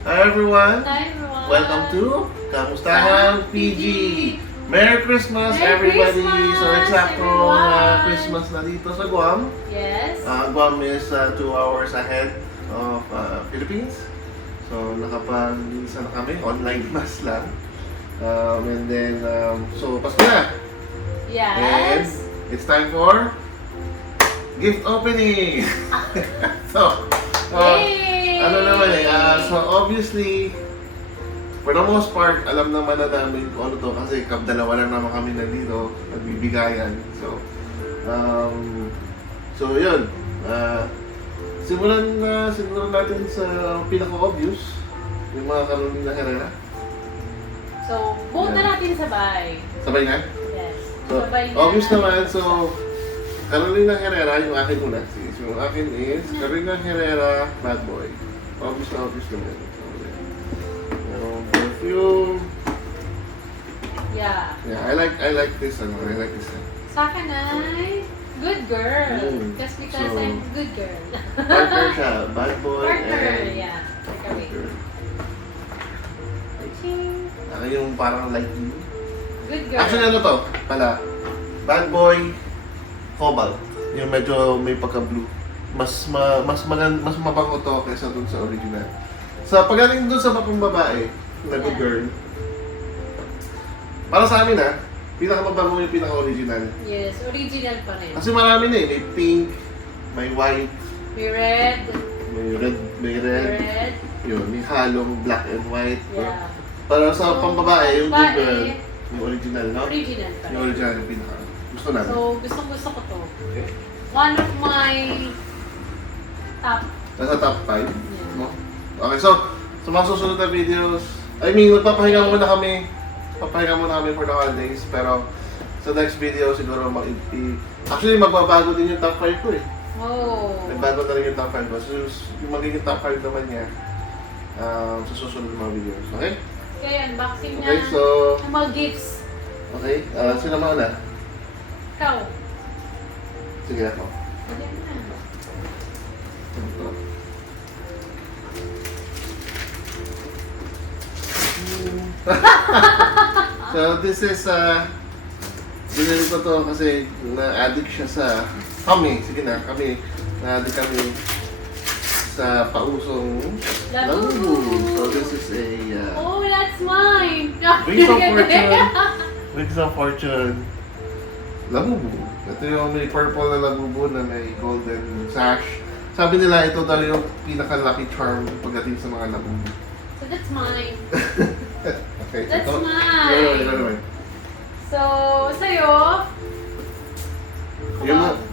Hi everyone! Hi everyone! Welcome to Kamustahan PG! Merry Christmas Merry everybody! Christmas, So eksakto everyone! Christmas na dito sa Guam. Yes. Guam is 2 hours ahead of Philippines. So nakapag-isa na kami, online class lang. And then, so Pasko na! And Yes. it's time for gift opening! So, Yay! ano naman so obviously, for the most part, alam naman na namin kung ano to kasi dalawa lang naman kami nandito, nagbibigayan. So yun. Simulan natin sa pinaka-obvious, yung mga Carolina Herrera. So, vote na natin sabay. Sabay na? Yes. So, Sabay na. obvious naman, so Carolina Herrera, yung akin muna. Sige, so yung akin is Carolina Herrera, Bad Boy. Obvious naman. Yung perfume. Yeah. Yeah, I like this one. I like this one. Sa akin ay good girl. Mm. Just because So, I'm good girl. Partner siya, Bad Boy Partner, and yeah. Take away. girl. Ching. Yung parang light blue. Good girl. Actually, ano to? Pala, Bad Boy, Cobalt. Yung medyo may pagka-blue. Mas mabango to kaysa dun sa original. Sa pagaling dun sa babae, na good Yeah. girl. Para sa amin pinakamabango yung pinaka-original. Yes, original pa rin. Kasi marami na may pink, may white, May red. may red. Yun, may halong black and white. Yeah. Para sa So, pambabae, yung good girl, babae, yung original, no? Original pa Yung rin. original yung pinaka. Gusto namin. So, gusto ko to. Okay. One of my top. Nasa top 5. Yeah. No? Okay, so sa mga susunod na videos, magpapahinga muna kami. Papahinga muna kami for the holidays. Pero sa next video, siguro actually, magbabago din yung top 5 ko eh. Oh. Nagbago na rin yung top 5 ko. So, yung magiging top 5 naman niya sa susunod na mga videos. Okay? Okay, unboxing niya. Okay, so, Yung mga gifts. okay. Sino mauna? Ikaw. Sige ako. Ayan na. Ito. So this is binili ko to kasi na-addict siya sa kami na-addict kami sa pausong Labubu. So this is a Oh, that's mine. Wings of Fortune Labubu. Ito yung may purple na labubu na may golden sash. Sabi nila ito daw yung pinaka-lucky charm pagdating sa mga labubu. So that's mine. Okay, That's ito. mine. Ito naman. So, sa'yo.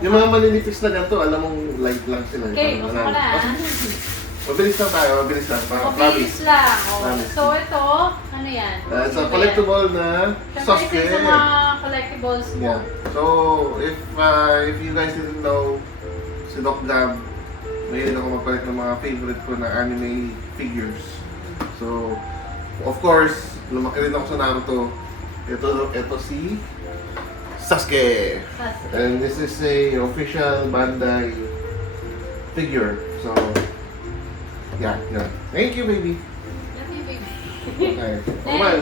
Yung mga maninipis na ganito, alam mong light lang sila. Okay, Parang basta ko marami. na. Mabilis lang tayo, mabilis lang. Parang Mabilis lang. Oh. Promise. So, ito. Ano yan? It's a collectible na Siyempre, Sasuke. isa sa mga collectibles mo. Yeah. So, if you guys didn't know, si Doc Gab, mahilig ako mag-collect ng mga favorite ko na anime figures. So, of course, lumaki rin ako sa Naruto. Ito si Sasuke. Sasuke. And this is a official Bandai figure. So, yeah. Thank you, baby. Love you, baby. Okay. Next. Kumain.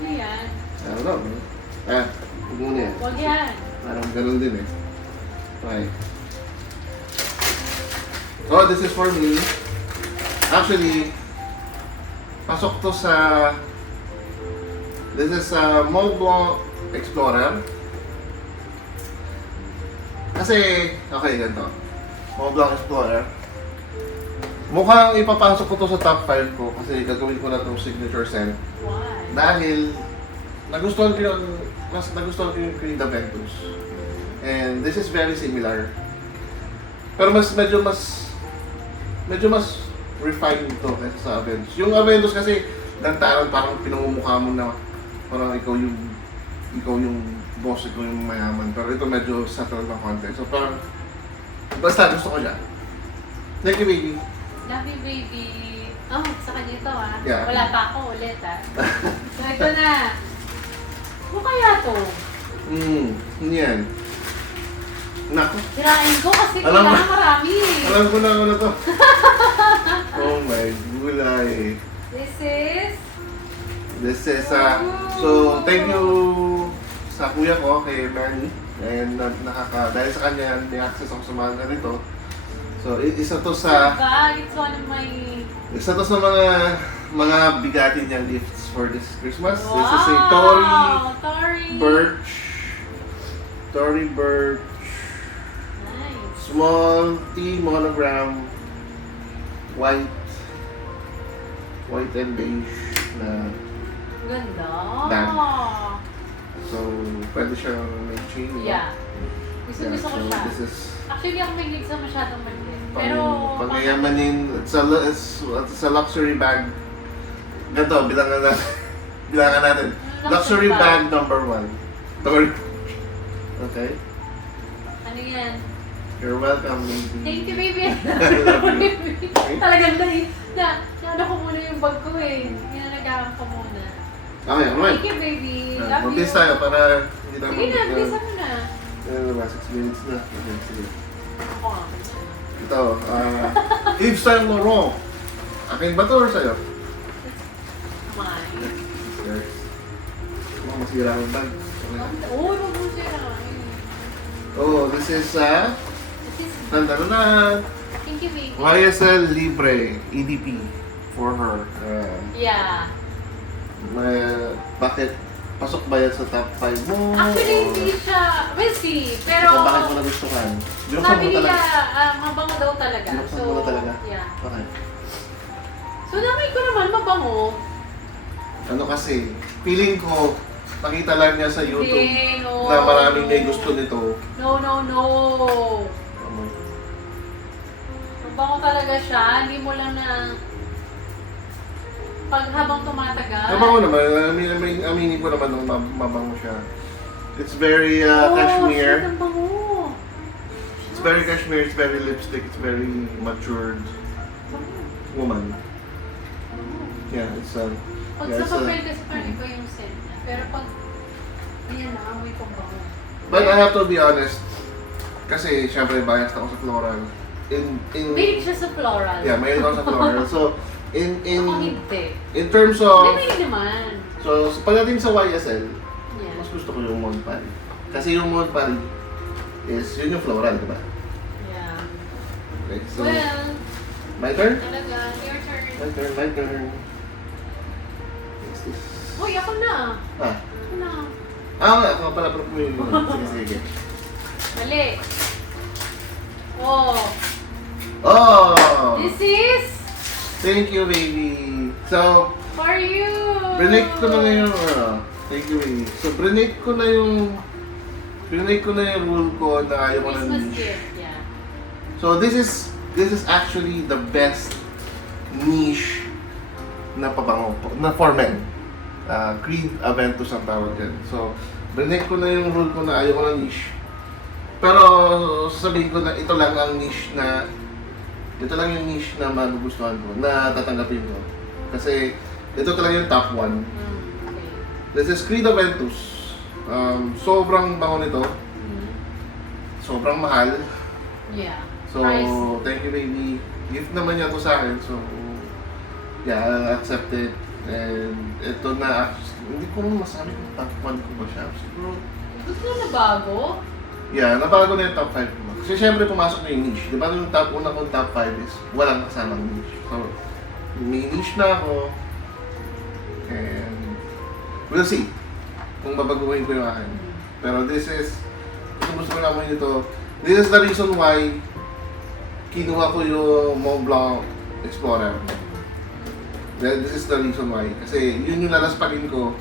Ano yan? I don't know. Huwag muna yan. Huwag yan. Parang ganun din eh. Okay. So, this is for me. Actually, pasok to sa... This is a Mont Blanc Explorer. Kasi, okay, ganito. Mont Blanc Explorer. Mukhang ipapasok ko to sa top 5 ko kasi gagawin ko na itong signature scent. Why? Dahil nagustuhan ko yung Creed Aventus. And this is very similar. Pero medyo mas refined to kaysa sa Aventus. Yung Aventus kasi lantaran parang pinamumukha mo na parang ikaw yung boss, ikaw yung mayaman. Pero ito medyo subtle na konti. So parang basta gusto ko siya. Thank you, baby. Love you, baby. Oh, sa kanya ito ah. Yeah. Wala pa ako ulit ah. So ito na. Ano kaya to? Yan. Nako. Sirain ko kasi Alam mo- kailangan marami. Alam ko na to. This is, so thank you sa kuya ko, kay Manny. And dahil sa kanya, may access ako sa mga ganito. So, isa to sa, Bag, it's one of my... isa to sa mga bigatin niyang gifts for this Christmas. Wow! This is a Tory Birch Nice. small T monogram white and beige na Ganda. Bag. so pwede siyang may chain. Yeah. Gusto ko so siya. this is Actually, ako may sa masyadong maliit. Pero... pangayamanin. It's a luxury bag. Ganito, bilangan natin. Luxury bag number 1. Okay. Ano yan? You're welcome, baby. Thank you, baby. I love you. Talagang na ko muna yung bag ko eh. Ginalagaan ko muna. Okay, alright. Thank you, baby. Love you. Mag-taste tayo para hindi na Sige na, bisa mo na. 6 minutes na. Okay, sige. Ako nga. Ito, Yves Saint Laurent. Akin ba to or sa'yo? Mine. Yes. Masira ang bag. Okay. Oo, mabuti na. Oh, this is, This is... Tantarunan. Thank you, baby. YSL Libre EDP for her. Yeah. Bakit pasok ba yan sa top 5 mo? Actually, hindi siya... We'll see. Pero... Bakit mo nagustuhan? Binuksan Sabi mo nila, talaga. mabango daw talaga. Binuksan mo na talaga? Yeah. Okay. So, namay ko naman, mabango. Ano kasi, feeling ko, nakita lang niya sa YouTube Hindi, no. na maraming may gusto nito. No. Mabango talaga siya. Hindi mo lang na... Pag habang tumatagal. Mabango naman, aminin ko naman nung mabango siya. It's very cashmere. Ang bango. It's very cashmere, it's very lipstick, it's very matured woman. Yeah, it's Pag yeah, sa it's, papel kasi parang ko yung scent niya. Pero pag... Ayan na, amoy kong bango. but I have to be honest, kasi syempre biased ako sa floral. Mahilig siya sa floral. Yeah, mahilig ako sa floral. So, Ako hindi. in terms of, Hindi naman. so pagdating sa YSL, Yeah. mas gusto ko yung Mont Paris. Kasi yung Mont Paris is, yun yung floral, di ba? Yeah. Okay, so, Well, my turn? talaga. Your turn. My turn. What's this? Uy, ako na. Ah, Ako na. ako pala pumili mo. Sige. Mali. Oh. Oh! This is Thank you, baby. So, for you. brinake ko na ngayon. Thank you, baby. So, brinake ko na yung rule ko na ayaw ko ng Christmas niche. gift. Yeah. So, this is actually the best niche na pabango na for men. Creed Aventus ang tawag dyan. So, brinake ko na yung rule ko na ayaw ko ng niche. Pero, sasabihin ko na ito lang ang niche na ito lang yung niche na magugustuhan ko, na tatanggapin ko. Kasi ito talaga yung top 1. Okay. This is Creed Aventus. Sobrang bango nito. Sobrang mahal. Yeah. So, Price. thank you, baby. Gift naman niya to sa akin. So, yeah, I'll accept it. And ito na, hindi ko masabi kung top 1 ko ba siya. Siguro, Gusto mo na bago? yeah, nabago na yung top 5 ko. Kasi syempre pumasok na yung niche. Di ba yung una kong top 5 is walang kasamang niche. So, may niche na ako. And we'll see kung babaguhin ko yung akin. Pero this is, gusto ko naman ito. This is the reason why kinuha ko yung Mont Blanc Explorer. This is the reason why. Kasi yun yung lalaspakin ko.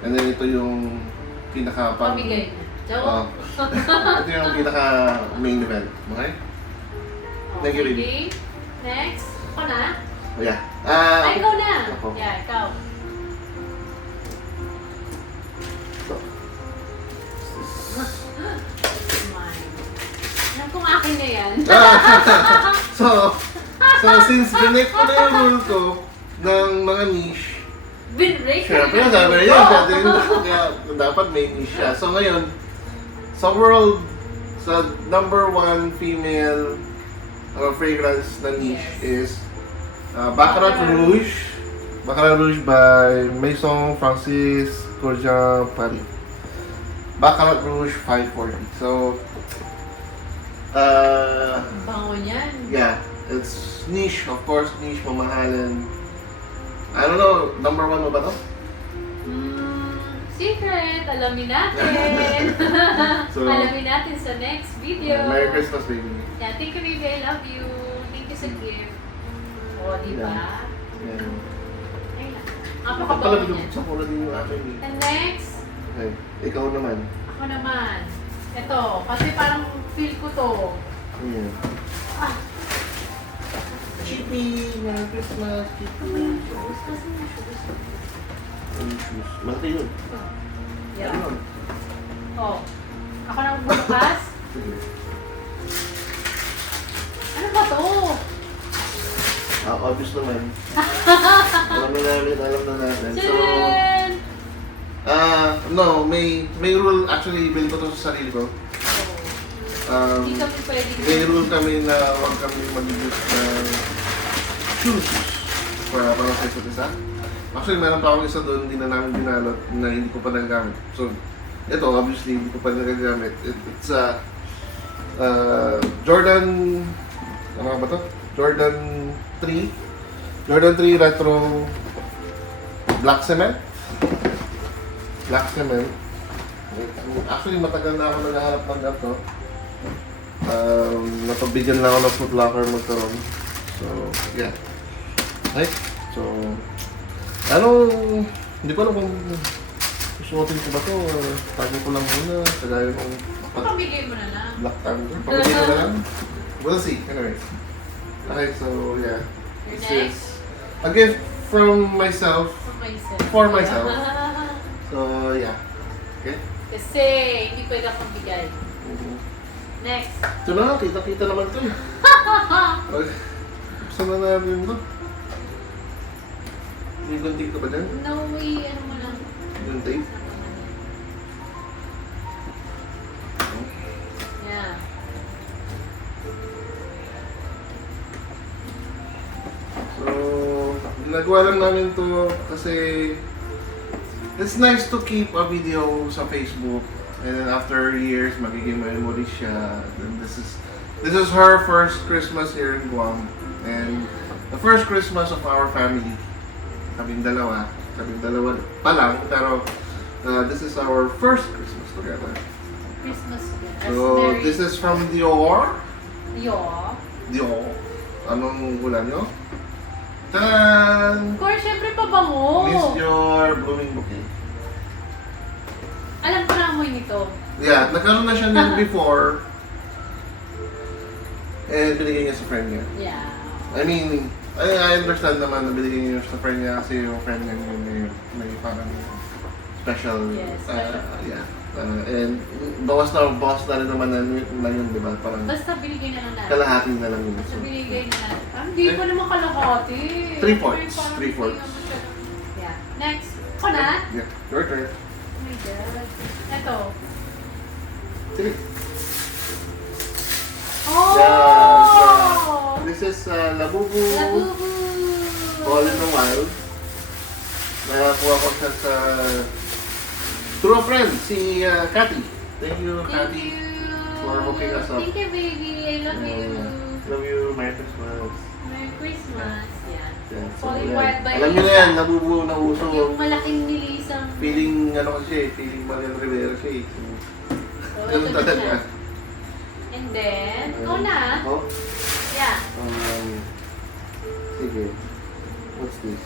And then ito yung pinaka Pamigay. Joke. Ito yung pinaka main event. Okay? Thank you, baby. Okay. Next. Ako na? Oh, yeah. Ay, ikaw na. Ako. Yeah, ikaw. Ito. Mine. Alam kong akin na yan. So since binake ko na yung rule ko ng mga niche, Binrake syempre, sabi na yun, dapat may niche siya. So ngayon, sa world, sa number 1 female fragrance na niche is Baccarat Rouge Baccarat Rouge by Maison Francis Courjean Paris. Baccarat Rouge 540. So, Ang bango niyan. yeah, it's niche, of course, niche, mamahalan. I don't know, number 1 mo ba to? Secret! Alamin natin! So, Alamin natin sa next video. Merry Christmas, baby. Yeah, thank you, baby. I love you. Thank you sa gift. O, di ba? Yan. Ayun lang. Kapag Napakabango pala niyan. sa pula din yung akin. And next, Okay, ikaw naman. ako naman. Ito, kasi parang feel ko to. Yeah. Ah, Chippy, Merry Christmas, Chippy. kasi na siya. Ano shoes? Malaki yun. Yeah. Ano? Oh, ako na magbukas. Sige. Ano ba to? Obvious naman. Alam na natin. So, Tadaan! no, may rule, actually, bili ko to sa sarili ko. Hindi kami pwede. May rule kami na huwag kami mag-use ng shoes para sa isa't isa. Actually, meron pa akong isa doon, hindi na namin binalot na hindi ko pa nagagamit. So, ito, obviously, hindi ko pa nagagamit. It's Jordan, ano ba to? Jordan 3. Jordan 3 Retro Black Cement. Black Cement. Actually, matagal na ako naghahanap ng ganito. Napabigyan na ako ng Foot Locker magkaroon. So, yeah. Right? So, hindi ko alam kung susuotin ko ba ito. Tago ko lang muna. Kagaya ng Pamigay mo na lang. Black Panther. Pamigay ko na lang. We'll see. Anyway. Okay, so, yeah. Your This next? is a gift from myself. For myself. For myself. So, yeah. Okay? Kasi hindi pwede akong bigay. Mhm. Next. Ito na, kita-kita naman ito eh. Okay. Saan na natin ito? May gunting ka ba dyan? No way, ano mo lang. Gunting? Yeah. So, ginagawa lang namin to kasi it's nice to keep a video sa Facebook and then after years magiging memory siya. And this is her first Christmas here in Guam and the first Christmas of our family. Kaming dalawa pa lang pero this is our first Christmas together. Christmas gift. So, this is from Dior. Yo. Anong hula nyo? Tan! Of course, syempre pabango. Miss your blooming bouquet. Alam ko na amoy nito. Yeah, nagkaroon na siya niyan before. And binigay niya sa friend niya. Yeah. I mean, I understand naman na binigay niya sa friend niya kasi yung friend niya may parang special. Yes, special. Yeah. And bawas na rin naman na yun, di ba? Parang Basta binigay na lang natin. kalahati na lang yun. Basta binigay na natin. Hindi ko naman kalahati. 3/4. Parang 3/4. hindi naman siya. Yeah. Next. Ako na? Yeah, your turn. Oh my God. Ito. Sige. Oh! Yeah, this is Labubu. Labubu! All in the Wild. Nakakuha ko siya sa through a friend, si Cathy. Thank you, Thank Cathy. you. for hooking us up. Thank you, baby. I love you. Love you, Merry Christmas. Merry Christmas. Yan. Yan. So, Falling yan. Wild by Alam niyo na Lisa. yan, nabubuo na uso. Yung malaking nilisang... Feeling, ano kasi, feeling Marian Rivera siya eh. So, Ganun ito talaga. siya. And then, ikaw na. Oh, Yeah. sige. What's this?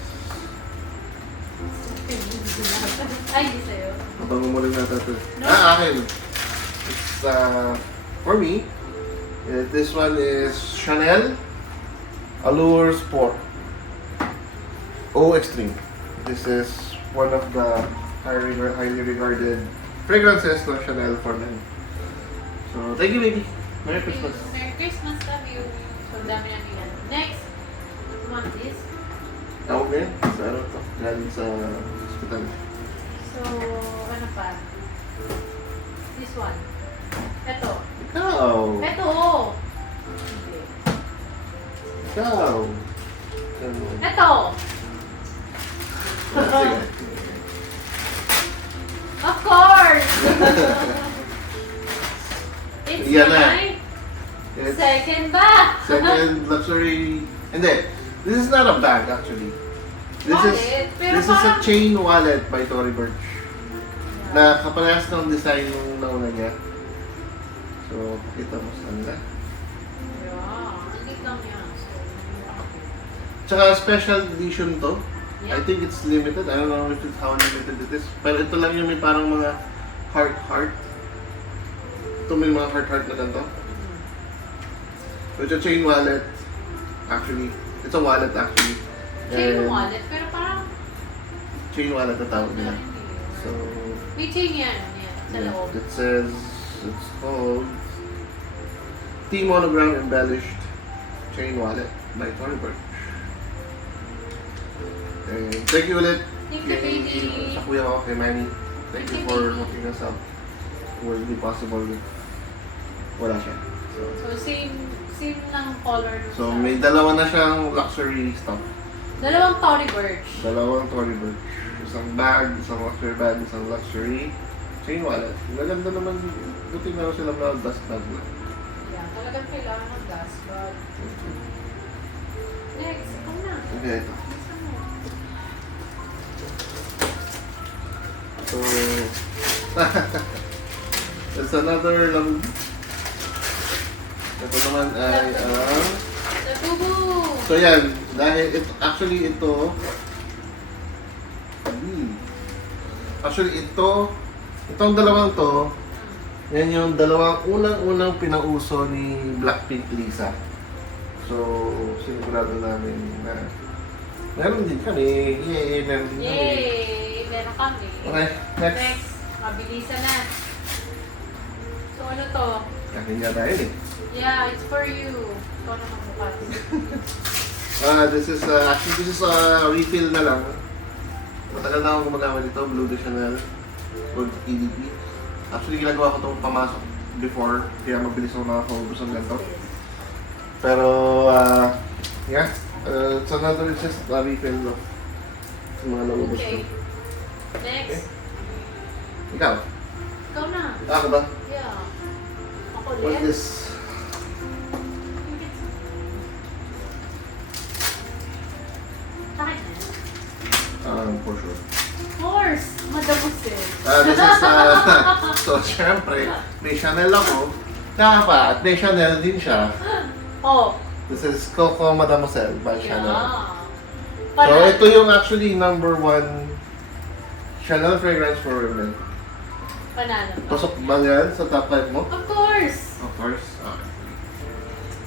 Ay, di sa'yo. Abango mo rin natin ito. No. Akin. It's for me. This one is Chanel Allure Sport O Extreme. This is one of the highly regarded fragrances of Chanel for men. So, thank you, baby. Merry Christmas. Merry Christmas, love you. So, dami natin yan. Next. You want this? Ako din. Sa ano to? Galing sa hospital. So, ano pa? This one. Ito. Ikaw! Ito! Hindi. Ikaw! Ito! Sige. Of course! It's Yan na. my It's second bag. second luxury. Hindi. This is not a bag actually. Wallet, pero This is a parang- chain wallet by Tory Burch. Na kaparehas ng design nung nauna niya. So, pakita mo sa kanila. Yeah, hindi lang yan. Tsaka special edition to. I Yeah. think it's limited. I don't know if it's how limited it is. Pero ito lang yung may parang mga heart. Ito may mga heart na ganito. So, it's a chain wallet. Actually, it's a wallet actually. Chain And wallet, pero parang chain wallet na tawag nila. So, may chain yan. Yan, sa yeah, loob. it says, it's called T-Monogram Embellished Chain Wallet by Tory Burch. And thank you ulit. Thank you, baby. Sa kuya ko, kay Manny. Thank you Thank you, for baby. hooking us up. It wouldn't be possible if wala siya. So, same lang color. So, may dalawa na siyang luxury stuff. Dalawang Tory Burch. Dalawang Tory Burch. Isang bag, isang luxury bag, isang luxury chain wallet. Maganda naman. Buti meron silang mga dust bag na. Yeah, talagang kailangan ng gas, but... Next, ikaw na. Okay. Isa mo. So, there's another ito naman ay Natubo! so yan, dahil actually ito itong dalawang to, yan yung dalawang unang pinauso ni Blackpink Lisa. So, sinigurado namin na meron din kami. Yay! Meron din kami. Yay! Meron kami. Okay, next. Next, mabilisan na. So, ano to? Kakin nga tayo eh. Yeah, it's for you. Ikaw na magbukas. This is actually this is a refill na lang. Matagal na akong gumagamit dito, Blue de Chanel Gold EDP. Actually ginagawa ko itong pamasok before, kaya mabilis ako nakakaubos ng ganito. Pero yeah, it's another, it's just a refill of sa mga naubos ko. Okay. Next. Ikaw? Ikaw na. Ako ba? Yeah. Ako What's ulit. this? Sakit na. For sure. Of course. Madabos eh. This is, so syempre, may Chanel ako. Dapat, may Chanel din siya. Oh. This is Coco Mademoiselle by Chanel. Yeah. So ito yung actually #1 Chanel fragrance for women. Panalo. Pasok ba yan sa top 5 mo? Of course. Of course. Okay.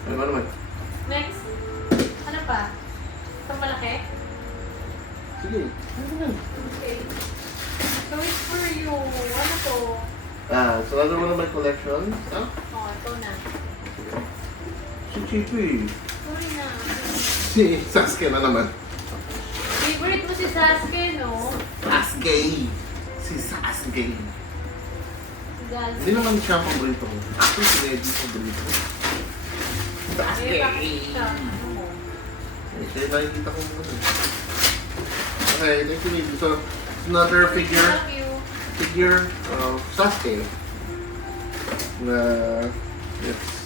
Ano ba naman? Next. Ano pa? Itong malaki? Sige. Ano naman? Okay. So it's for you. Ano to? So another one of my collections. Oh, ito na. Si Chichi. Sorry na. Si Sasuke na naman. Favorite mo si Sasuke, no? Sasuke. Si Sasuke. Dahil Hindi naman siya ang paborito ko. Actually, si Reggie ang paborito ko. Sasuke. siya. Ano? Siya yung nakikita ko muna. Okay, thank you, Nidhi. So, another figure Love you. of Sasuke. Na, it's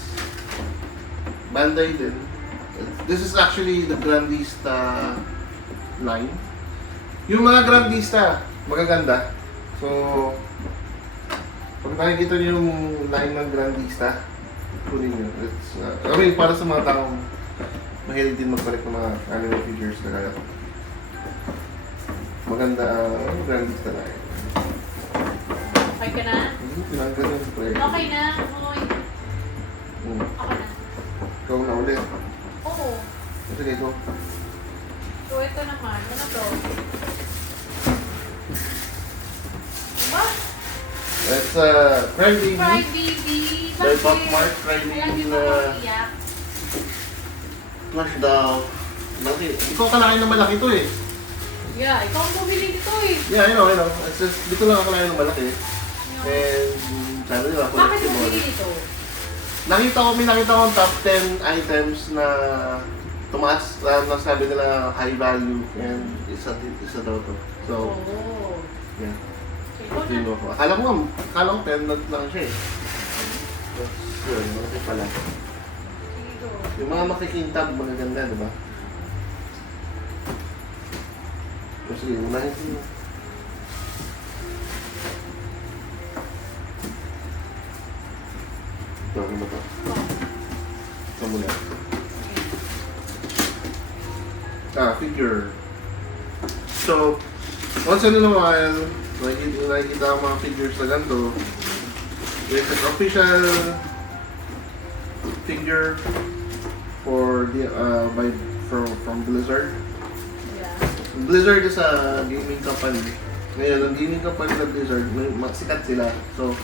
Bandai din. This is actually the Grandista line. Yung mga Grandista, magaganda. So, pag nakikita niyo yung line ng Grandista, kunin nyo. It's, I mean, para sa mga taong mahilig din magbalik ng mga anime figures na kaya. Maganda ang Grandista line. Okay ka na? Tinanggal yung spray. Okay na. Uy. Okay na. Ikaw na ulit. Oo. Sige, go. So ito naman. Ano to? Diba? That's Cry Baby. Cry Baby. By Bob Mark, Cry Kaya Baby di mo na maiyak. flash down. Malaki. Ikaw kalaki na malaki to eh. Yeah, ikaw ang bumili nito eh. Yeah, I know. It's just, dito lang ako kalaki ng malaki. And, sana nila ako. Bakit mo bumili nito? May nakita akong top 10 items na tumaas, nasabi nila high value and isa daw to. So, Oo. yeah. Ikaw na. Tingin ko. Akala ko pendant lang siya eh. But, yun, okay pala. Sige ko. Yung mga makikintab, magaganda, di ba? So, sige, unahin ko. Ito, ano ba ito? Ito muna. Figure. So, once in a while, nakikita ang mga figures na ganito. There's an official figure for the from Blizzard. Yeah. Blizzard is a gaming company. Ngayon, ang gaming company na Blizzard, sikat sila. So,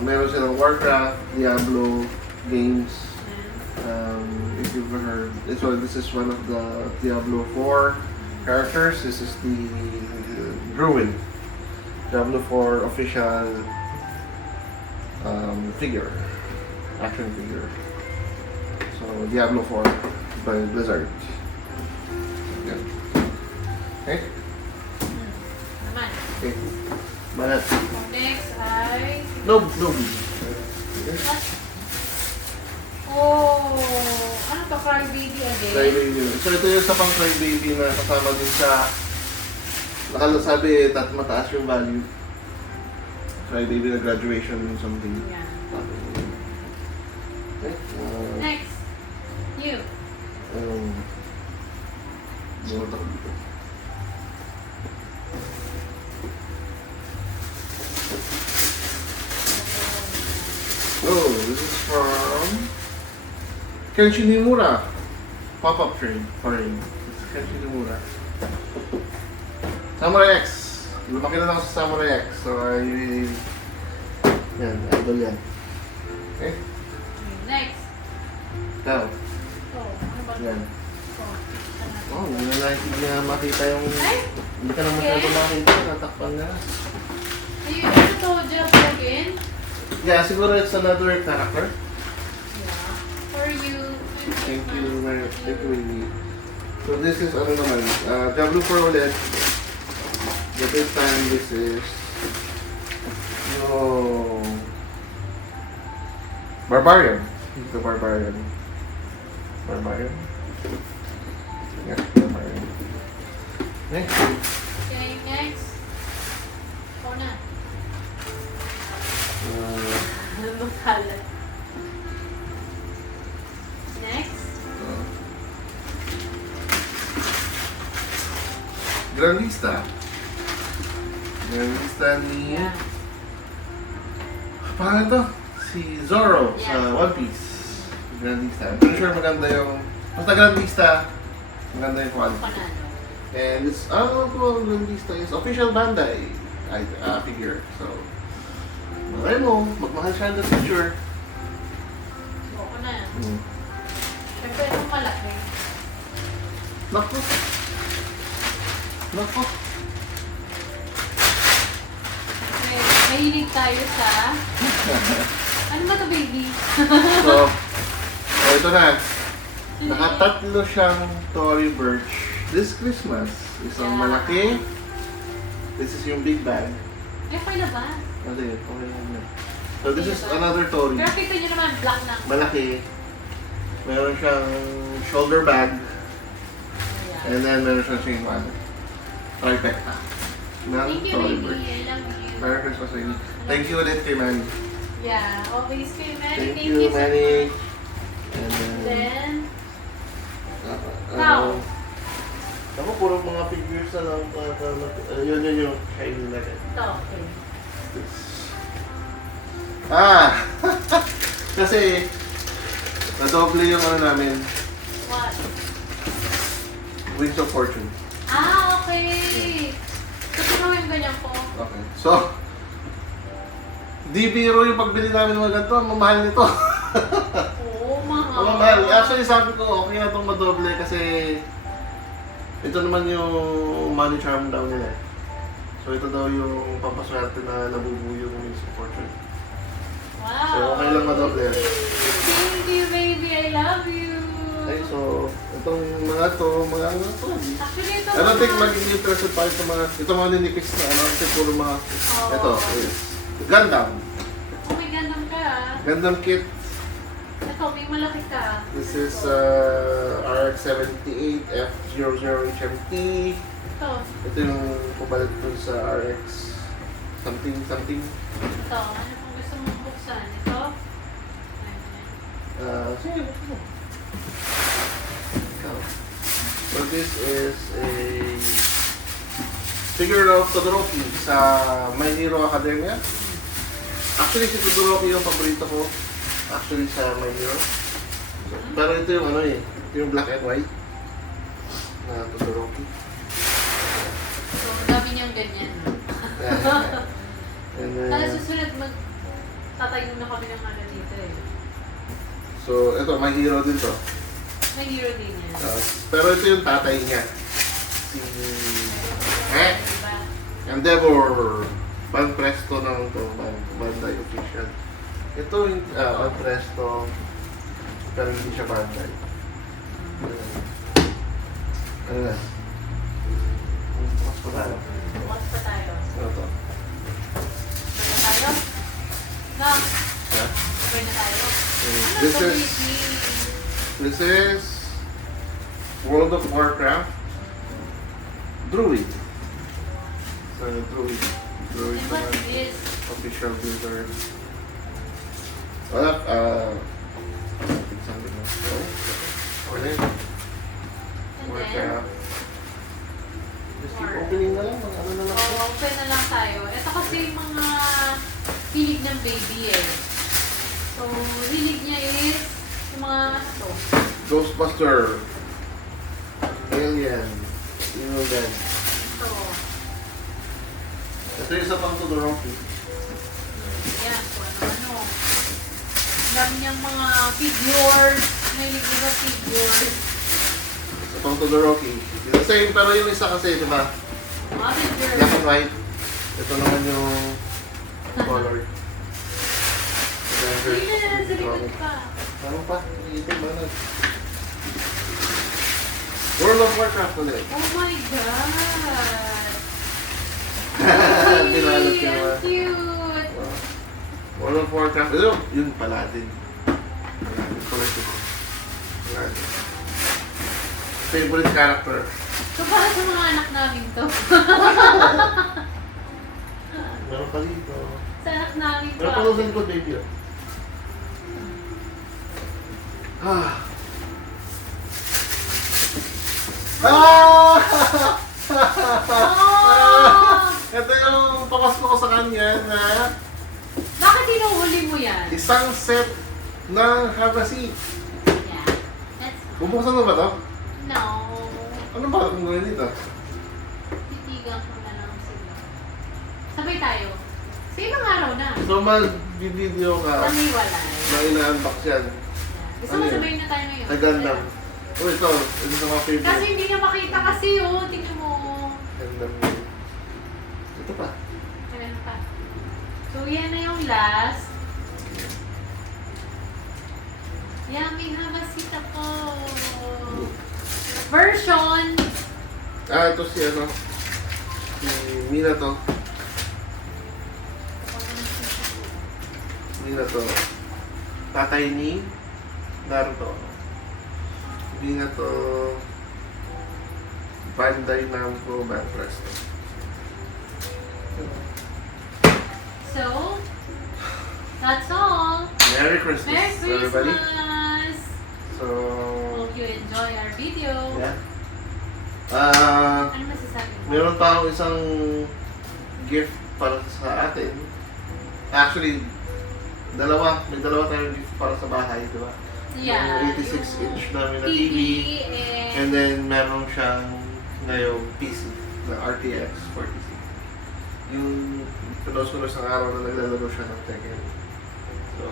meron silang Warcraft, Diablo games. If you've heard, so this is one of the Diablo 4 characters. This is the Druid. Diablo 4 official figure, action figure. So Diablo 4 by Blizzard. Yeah. Okay. Naman. Okay. Banat. Next ay... No. What? Oh, ano to? Crybaby again? Crybaby. So ito yung sa pang Crybaby na kasama din sa nakalasabi mataas yung value. Crybaby na graduation something. Yeah. Okay. Next. You. Bumunta ko dito. Oh, this is from Kenshin Himura. Pop-up trade for him. This is Kenshin Himura. Samurai X. Lumaki na ako sa Samurai X. So, yan, idol yan. Okay? Next. Now, Oh, ano ba? yan. Oh, Oh, hindi na makita yung... ay! Hindi ka na masyado makita. Tatakpan na. Ayun, ano to? Just again? Yeah, siguro it's another character. Yeah. For you. Thank you, Mary. Thank you, Amy. So this is ano naman, Diablo 4 ulit. But this time, this is yung Barbarian. He's the Barbarian. Barbarian? Yeah, Barbarian. Next. Okay, next. Oh na. Ano kalat? Next. Grandista. Grandista ni... Yeah. Paano to? Si Zoro sa Yeah. One Piece. Grandista. I'm pretty sure maganda yung... Basta Grandista, maganda yung quality. Panalo. And it's, Grandista is official Bandai figure. So, malay mo, magmahal siya in the future. Ako na. Hmm. Siyempre, itong malaki. Naku. Naku. Okay, mahilig tayo sa... Ano ba to, baby? So, ito na. Nakatatlo siyang Tory Burch this Christmas. Isang Yeah. malaki. This is yung big bag. Eh, okay na ba? Okay lang yun. So this is another Tory. Pero kita nyo naman, black na. Malaki. Meron siyang shoulder bag. Yeah. And then meron siyang chain wallet. Trifecta. Ng Thank you, Tory baby. Burch. I love you. Merry Christmas, Amy. Thank you ulit kay Manny. Yeah, always kay Manny. Thank you, so Manny. much. And then... Now. Ako, puro mga figures na lang. Yun yung shiny na rin. Ito, okay. Kasi, nadoble yung ano namin, What? Wings of Fortune. Okay. Gusto mo yung ganyan ko? Okay. So, di biro yung pagbili namin ng mga ganito, ang mamahal nito. Oo, mahal. Ang mamahal. Actually, sabi ko, okay na itong madoble kasi ito naman yung money charm daw nila. So, ito daw yung pampaswerte na nabubuyo ng Wings of Fortune. Wow. So, okay lang madoble. Thank you, baby. I love you. Okay, so, itong mga to, mga ano to. Actually, ito I don't think magiging interested pa ito mga ninipis na ano, ito puro mga, ito is Gundam. Oh, may gandang ka ah. Gundam kit. Ito, may malaki ka. This is RX-78 F00HMT. Ito. Ito yung pumalit dun sa RX something. Ito. Ano kung gusto mong buksan? Ito? Sige, ikaw. So this is a figure of Todoroki sa My Hero Academia. Actually, si Todoroki yung paborito ko. Actually, sa My Hero. So, pero ito yung ano eh. Ito yung black and white na Todoroki. So, ang dami niyang ganyan. And Kaya then, susunod, tatayo na kami ng ano dito eh. so, ito, My Hero din to. May hero din yan. Pero ito yung tatay niya. Si Diba? Endeavor. Van Presto ng Bandai official. Ito yung Van Presto. Pero hindi siya Bandai. Ano na? Bukas pa tayo. Bukas pa tayo. Ano to? Pwede na tayo? No. Ha? Pwede na tayo. Ano This ba, is baby? This is World of Warcraft Druid. So Druid And what naman, is official builder. Wala, something else. Okay. And then, Warcraft. Just keep opening na lang, ano na lang. open na lang tayo. Ito kasi yung mga hilig ng baby eh. So, hilig niya is yung mga ano to. Ghostbuster. Alien. Evil Dead. Ito. Ito yung isa pang Todoroki. Yan, kung ano-ano. Ang dami niyang mga figures. May hilig na figures. Isa pang Todoroki. The same, pero yung isa kasi, di ba? Mga figures. Black and white. Ito naman yung colored. Sige na, sa likod pa. Ano pa? Ito ba na? World of Warcraft ulit. Oh my God! Nilalap Hey, yung ang cute! World of Warcraft. Ito, yun Paladin. Paladin collectible. Paladin. Favorite character. So, para sa mga anak namin to. Meron pa dito. Sa anak namin to. Meron pa doon sa likod, baby. Oh. Ah! Ah! Oh! Ito yung pamasko ko sa kanya na Bakit hinuhuli mo yan? isang set ng Hagasi. Yeah. That's Bubuksan mo ba to? no. Ano ba kung gawin dito? Titigan ko na lang sila. Sabay tayo. Sa ibang araw na. So mag-video ka Namiwalay. na ina-unbox yan. Yeah. Gusto Ano mo yun? sabayin na tayo ngayon? Sa Gundam. Oh, ito sa mga favorite. Kasi hindi niya makita kasi oh. Tingnan mo. Gundam. Ito pa. Ayan pa. So, yan na yung last. Yummy hamasita ko. Version. Ito si ano. Si Mina to. Mina to. Tatay ni Naruto. Mina to. Bandai Namco Van Presto. So, that's all. Merry Christmas, Merry everybody. Christmas! So, Hope you enjoy our video. yeah. Ano masasabi mo? Meron pa akong isang gift para sa atin. Actually, may dalawa tayong gift para sa bahay, di ba? Yeah. Yung 86-inch namin na TV. And and then, meron siyang ngayong PC na RTX 4060. Yung pinost ko na isang araw na naglalaro siya ng Tekken. So,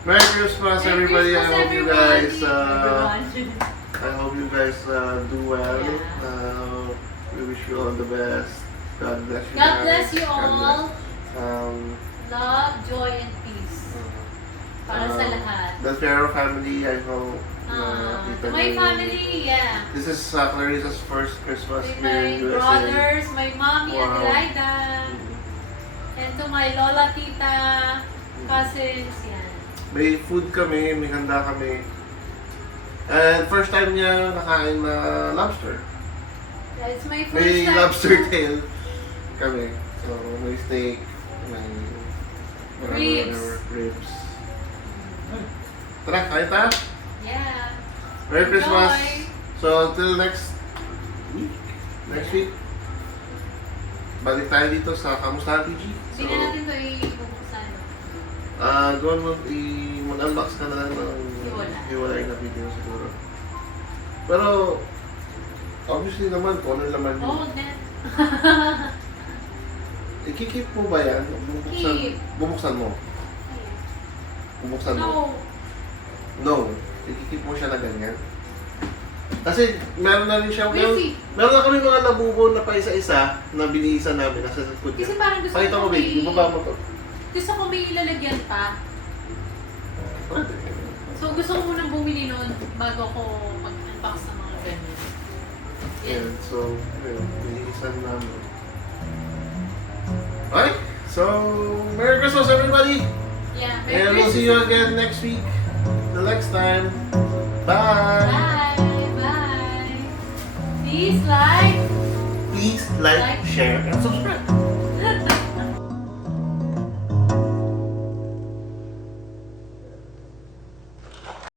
Merry Christmas, everybody. I hope you guys do well. Yeah. We wish you all the best. God bless you. God guys. bless you God all. bless. Love, joy, and peace. Para sa lahat. The Ferro family, I hope nakita To my niyo. family, yeah. This is Clarissa's first Christmas With here my in USA. brothers, my mommy, Wow. Adelaida. And to my lola, tita, cousins, yan. May food kami, may handa kami. And first time niya nakain na lobster. Yeah, it's my first May time. lobster tail kami. So, may steak, may Ribs. ribs. Tara, kain tayo. Yeah. Merry Christmas. Enjoy. So, until next week. Next week. Balik tayo dito sa Kamusta PG. So, Hindi na natin ito ibubuksan. doon mo, mag-unbox ka na lang ng hiwalay na video siguro. Pero, obviously naman, kung ano naman Oh, yun. net. Ikikip mo ba yan? Bubuksan, Keep. bubuksan mo. Bubuksan mo. No. No. Ikikip mo siya na ganyan. Kasi meron na rin siya, We'll see. meron na kami mga labubo na pa isa-isa na biniisa namin nasa likod Kasi niya. parang gusto Pakita ko mo, babe. Ibaba mo to. Gusto ko may ilalagyan pa. Pwede. So gusto ko munang bumili nun bago ko mag-unbox ng mga ganyan. Yan. So, yun. Biniisan namin. Okay. So, Merry Christmas everybody! Yeah. And we'll see you again next week. The next time. Bye! Bye. Bye. Please like. Please like, Like. share, and subscribe.